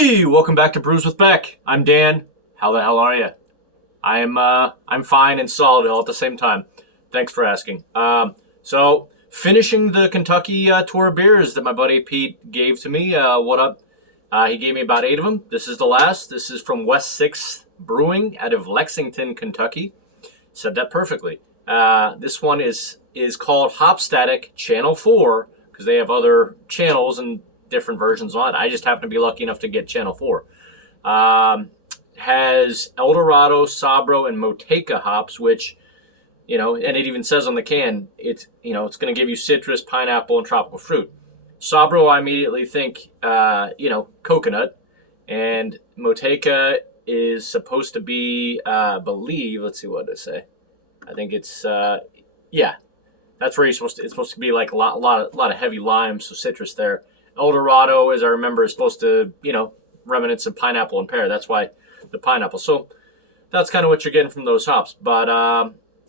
Hey, welcome back to Brews with Beck. I'm Dan. How the hell are you? I'm fine and solid all at the same time. Thanks for asking. So finishing the Kentucky tour of beers that my buddy Pete gave to me. What up? He gave me about 8 of them. This is the last. This is from West 6th Brewing out of Lexington, Kentucky. Said that perfectly. This one is called Hop Static Channel 4 because they have other channels and different versions on it. I just happen to be lucky enough to get Channel 4. Has El Dorado, Sabro, and Moteca hops, which, and it even says on the can, it's going to give you citrus, pineapple, and tropical fruit. Sabro, I immediately think, coconut. And Moteca is supposed to be, believe, let's see what they say. I think it's, that's where it's supposed to be like a lot of heavy lime, so citrus there. El Dorado, as I remember, is supposed to, remnants of pineapple and pear. That's why the pineapple. So that's kind of what you're getting from those hops. But,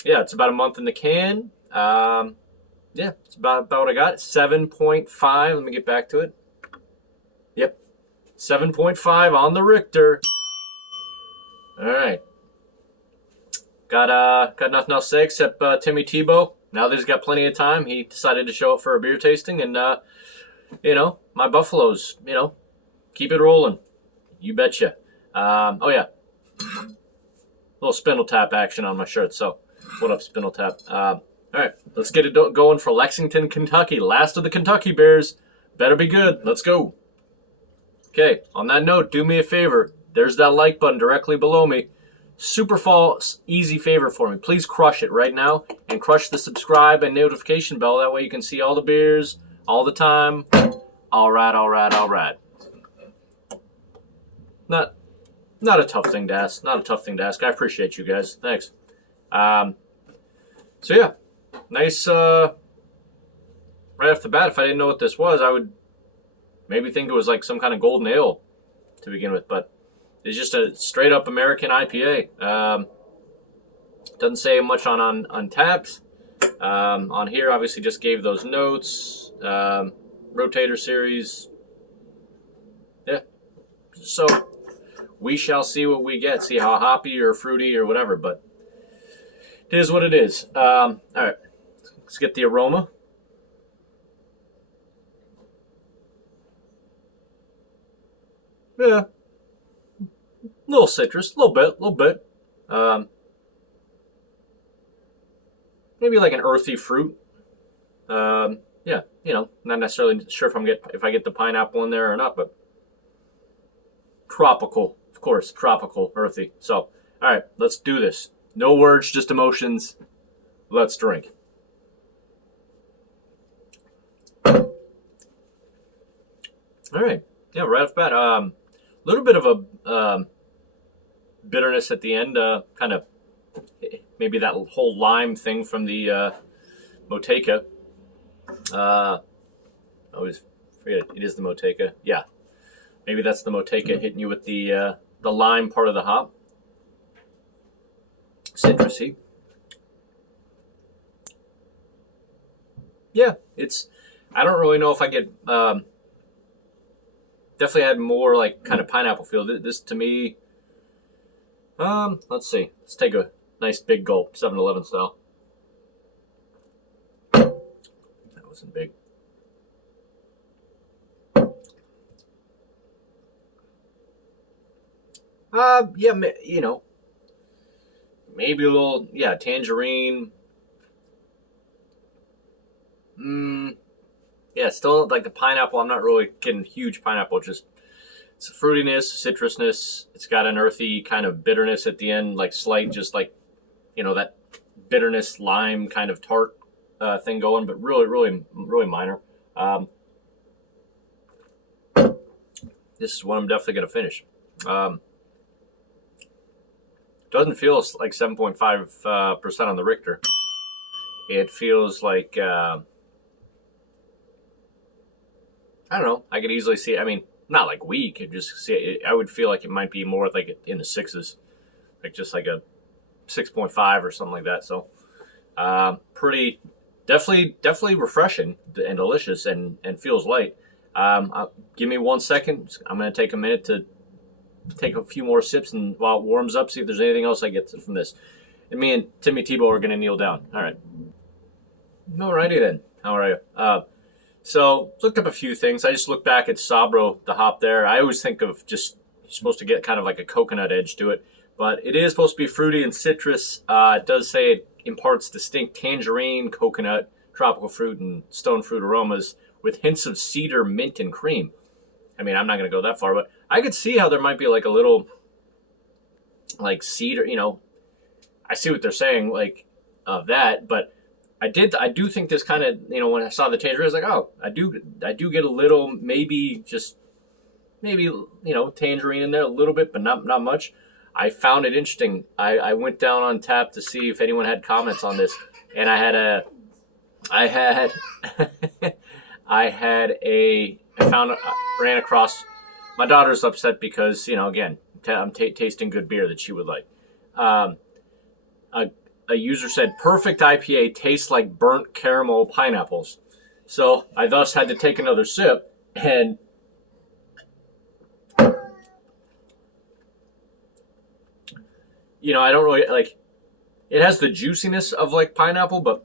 it's about a month in the can. It's about what I got. 7.5. Let me get back to it. Yep. 7.5 on the Richter. All right. Got nothing else to say except Timmy Tebow. Now that he's got plenty of time, he decided to show up for a beer tasting. And, my Buffaloes, keep it rolling. You betcha. Little Spindle Tap action on my shirt. So, what up, Spindle Tap? All right, let's get it going for Lexington, Kentucky. Last of the Kentucky Bears. Better be good. Let's go. Okay, on that note, do me a favor. There's that like button directly below me. Super easy favor for me. Please crush it right now and crush the subscribe and notification bell. That way you can see all the beers all the time. All right. Not a tough thing to ask. I appreciate you guys. Thanks. Nice. Right off the bat, if I didn't know what this was, I would maybe think it was like some kind of golden ale to begin with, but it's just a straight up American IPA. Doesn't say much on Untappd. On here, obviously, just gave those notes. Rotator series. Yeah. So we shall see what we get. See how hoppy or fruity or whatever, but it is what it is. All right. Let's get the aroma. Yeah. Little citrus, little bit. Maybe like an earthy fruit. Not necessarily sure if I get the pineapple in there or not, but tropical, of course, tropical, earthy. So, all right, let's do this. No words, just emotions. Let's drink. All right, yeah, right off the bat, little bit of a bitterness at the end, kind of maybe that whole lime thing from the Moteca. I always forget it is the Moteca. Yeah, maybe that's the Moteca hitting you with the lime part of the hop. Citrusy. Yeah, I don't really know if I get. Definitely had more like kind of pineapple feel. This to me. Let's see. Let's take a nice big gulp, 7-Eleven style. That wasn't big. Maybe a little, tangerine. Still like the pineapple. I'm not really getting huge pineapple. Just it's a fruitiness, citrusness. It's got an earthy kind of bitterness at the end, like slight, just like, that bitterness, lime kind of tart thing going, but really minor. This is what I'm definitely going to finish. Doesn't feel like 7.5% on the Richter. It feels like, I don't know. I could easily see, not like weak. It just see it, I would feel like it might be more like in the 6s, like just like a 6.5 or something like that. So, pretty, definitely refreshing and delicious and feels light. Give me 1 second. I'm going to take a minute to take a few more sips, and while it warms up, see if there's anything else I get from this. And me and Timmy Tebow are going to kneel down. All right. Alrighty then. How are you? So looked up a few things. I just looked back at Sabro, the hop there. I always think of just supposed to get kind of like a coconut edge to it, but it is supposed to be fruity and citrus. It does say it imparts distinct tangerine, coconut, tropical fruit, and stone fruit aromas with hints of cedar, mint, and cream. I mean, I'm not going to go that far, but I could see how there might be like a little like cedar, I see what they're saying, like of that, but I do think this kind of, when I saw the taste, I was like, oh, I do get a little, maybe tangerine in there a little bit, but not much. I found it interesting. I went down on tap to see if anyone had comments on this, and I ran across, my daughter's upset because, again, I'm tasting good beer that she would like. A user said, perfect IPA tastes like burnt caramel pineapples. So I thus had to take another sip, and I don't really like, it has the juiciness of like pineapple,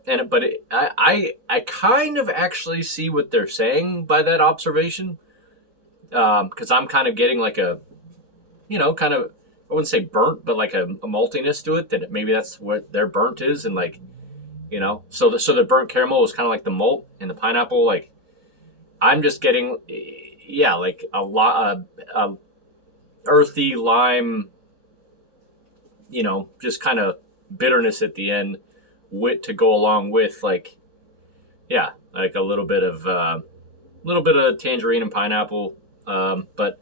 I kind of actually see what they're saying by that observation. Because I'm kind of getting like a, kind of, I wouldn't say burnt, but like a maltiness to it, that maybe that's what their burnt is. And like, so the burnt caramel is kind of like the malt, and the pineapple, like I'm just getting, like a lot of earthy lime, just kind of bitterness at the end, wit to go along with like, like a little bit of tangerine and pineapple, but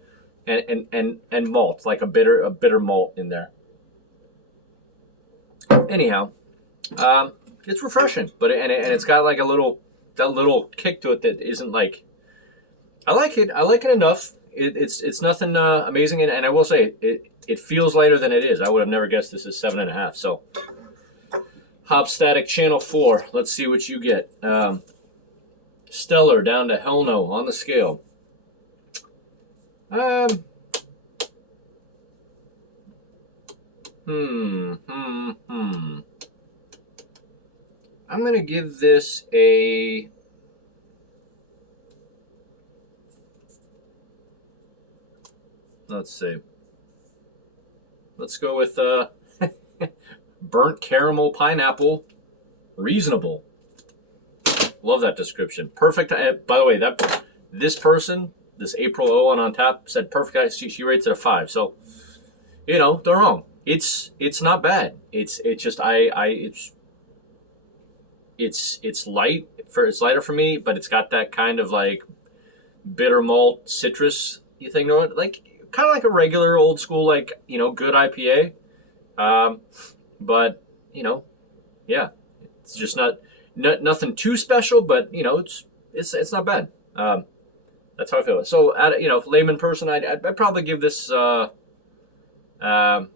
and malt, like a bitter malt in there. Anyhow, it's refreshing, but it's got like that little kick to it that isn't like, I like it enough. It's nothing amazing, and I will say it feels lighter than it is. I would have never guessed this is 7.5. So Hop Static Channel 4. Let's see what you get. Stellar down to hell no on the scale. I'm gonna give this a, let's see. Let's go with burnt caramel pineapple, reasonable. Love that description. Perfect. By the way, this April O on Tap said perfect. She rates it a 5. So, they're wrong. It's not bad. It's light it's lighter for me, but it's got that kind of like bitter malt citrus thing to it, like kind of like a regular old school, like, good IPA. But it's just nothing too special, but it's not bad. That's how I feel. So, layman person, I'd probably give this, I don't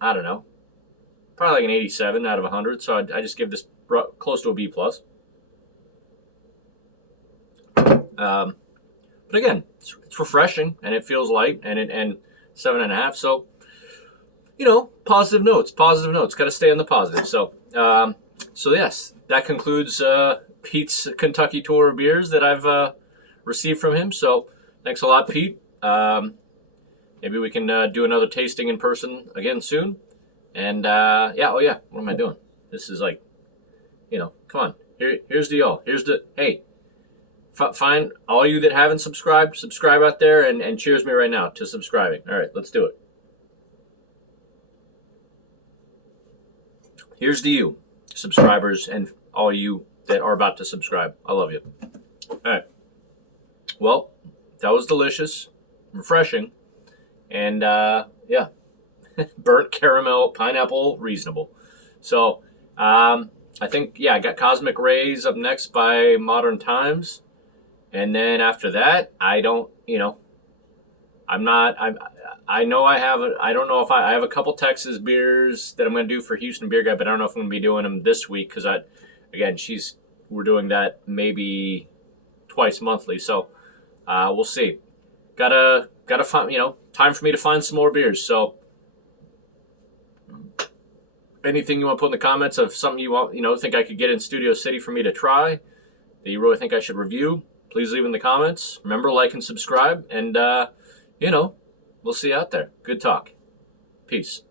know, probably like an 87 out of 100. So I just give this close to a B+. But again, it's refreshing, and it feels light, and 7.5. So, positive notes. Got to stay on the positive. So, yes, that concludes Pete's Kentucky tour of beers that I've received from him. So, thanks a lot, Pete. Maybe we can do another tasting in person again soon. And what am I doing? This is like, come on. Here's the deal. Hey, find all you that haven't subscribe out there, and cheers me right now to subscribing. All right, let's do it. Here's to you, subscribers, and all you that are about to subscribe. I love you. All right. Well, that was delicious, refreshing, and burnt caramel, pineapple, reasonable. So, I think, I got Cosmic Rays up next by Modern Times. And then after that, I don't know I don't know if I have a couple Texas beers that I'm going to do for Houston Beer Guy, but I don't know if I'm going to be doing them this week because we're doing that maybe twice monthly. So We'll see. Gotta find, time for me to find some more beers. So anything you want to put in the comments of something you want, think I could get in Studio City for me to try that you really think I should review, please leave in the comments. Remember, like and subscribe, and we'll see you out there. Good talk. Peace.